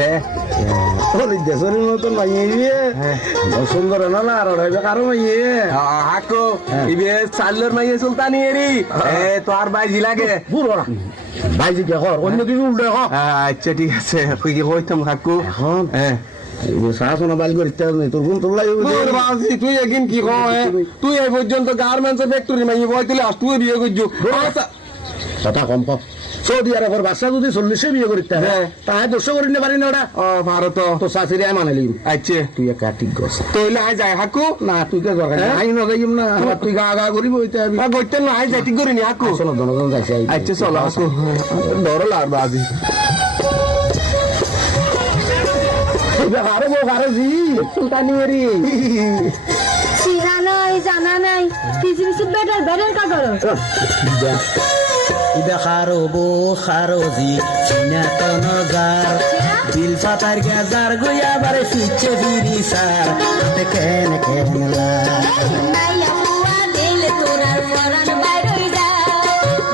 দে দেশের মতন মাইয়ে সুন্দর না না আর কারো মাইয়ে হাকো ইবে চাল্লোর মাইয়ে সুলতানি এরি তোর বাইজি লাগে পুরোটা ভাইজি কে কর অন্য কিছু উল্টে কর আচ্ছা ঠিক আছে কই কি কইতাম কাকু এখন শাসন বাইল করতে তোর কোন তোর বাজি তুই একদিন কি কয় তুই এই পর্যন্ত গার্মেন্টস ফ্যাক্টরি মাইয়ে বই তুলে আস তুই বিয়ে করছো কথা কম কম সৌদি আরবের বাচ্চা যদি 40-এ বিয়ে করতে তাহলে 200 করে নিতে পারি না ওটা ভারত তো শাশুড়ি মানালি আচ্ছা তুই একা ঠিক করছ তইলে আই যাই হাকু না তুই কে দরকার আই না যাইম না তুই গা গা করিব হইতে আমি গইতে না আই যাই ঠিক করি নি হাকু চলো দনজন যাইছে আচ্ছা চলো হাকু ডর লার বাজি আরে বউ আরে জি সুলতানি এরি চিনা নাই জানা নাই পিছি পিছি বেটার কা করো ইবা খারো জি চিনা তো নজার দিল ফাতার গাজার গুয়া বারে ফিচ্ছে ফিরি সার হাতে কেন লা নাইয়া বুয়া দিল তোরার ফরান বাইরই যা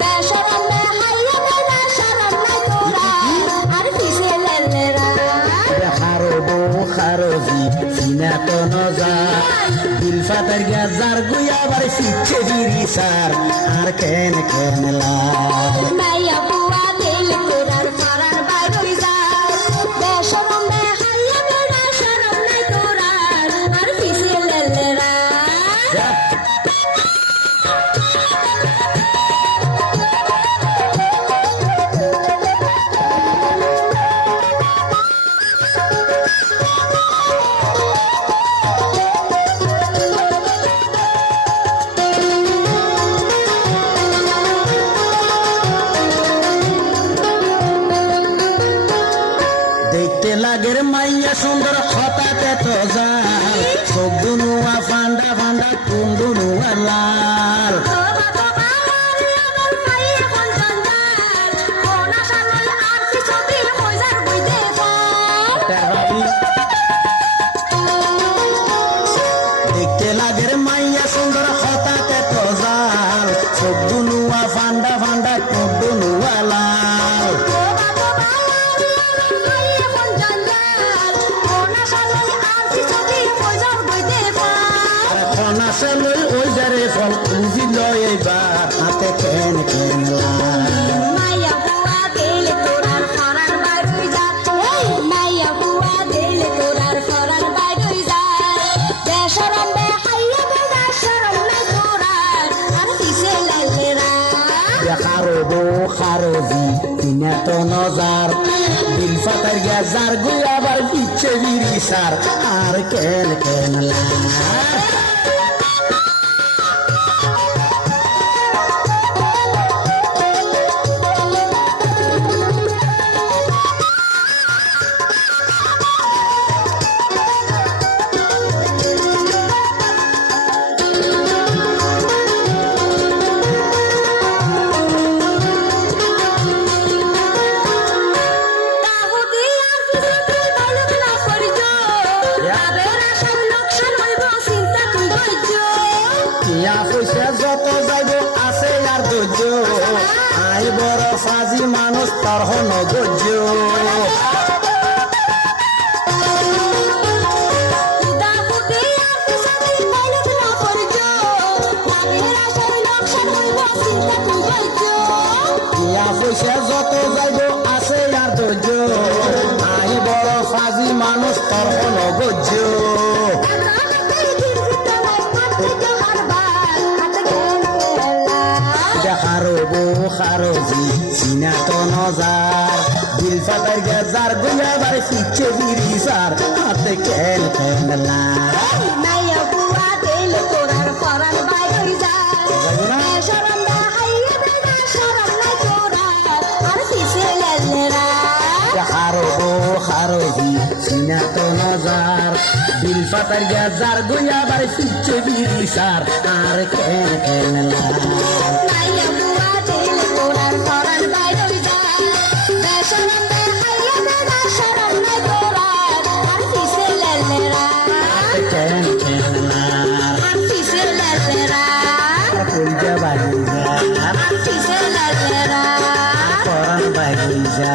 বেশরম না হাইয়া না শরম নাই তোরা আর পিছে লেলেরা খারো জি চিনা তো নজার দিল ফাতার গাজার গুয়া বারে ফিচ্ছে ফিরি সার আর কেন লা নাইয়া বুয়া দিল তোরার ফরান বাইরই যা বেশরম না হাইয়া না শরম নাই তোরা আর পিছে লেলেরা দেখতে লাগের মাইয়া সুন্দর হঠাতে তো যার চোখ দুনুয়া ফান্ডা ফান্ডা টুন দুনুয়া লাল দেখতে লাগের মাইয়া সুন্দর হঠাতে তো যার চোখ দুনুয়া ফান্ডা ফান্ডা টুন দুনুয়া লাল লই ওই যারে ফল বুঝি লয় এইবার হাতে কেন মাইয়া বুয়া দিল তোরার ফরান বাইরই যা মাইয়া বুয়া দিল তোরার ফরান বাইরই যা বেশরম বে হাইয়া বেদা শরম নাই তোরার আর পিছে লেলেরা খারো জি কিনা তো নজার দিল ফাতার গাজার গুয়া আবার পিছে বিরি সার আর কেন লা যত যাইব আছে আর ধৈর্য আই বড় ফাজি মানুষ তার হন ধৈর্য পয়সা যত যাইব আছে আর ধৈর্য আই বড় ফাজি মানুষ তার হন ধৈর্য খারো জি চিনা তো নজার দিল ফাতার গাজার গুয়া বারে ফিচ্ছে বিরি সার হাতে কেন লা মাইয়া বুয়া দিল তোরার ফরান বাইরই যা বেশরম না হাইয়া বেদা শরম নাই তোরা আর পিছে লেলেরা খারো জি চিনা তো নজার দিল ফাতার গাজার গুয়া বারে ফিচ্ছে বিরি সার আর কেন লা মাইয়া বুয়া দিল তোরার ফরান বাইরই যা বেশরম না হাইয়া বেদা শরম নাই তোরা আর পিছে লেলেরা কেন লা আর পিছে লেলেরা কইজা বাড়ি যা আর পিছে লেলেরা পরান বাড়ি যা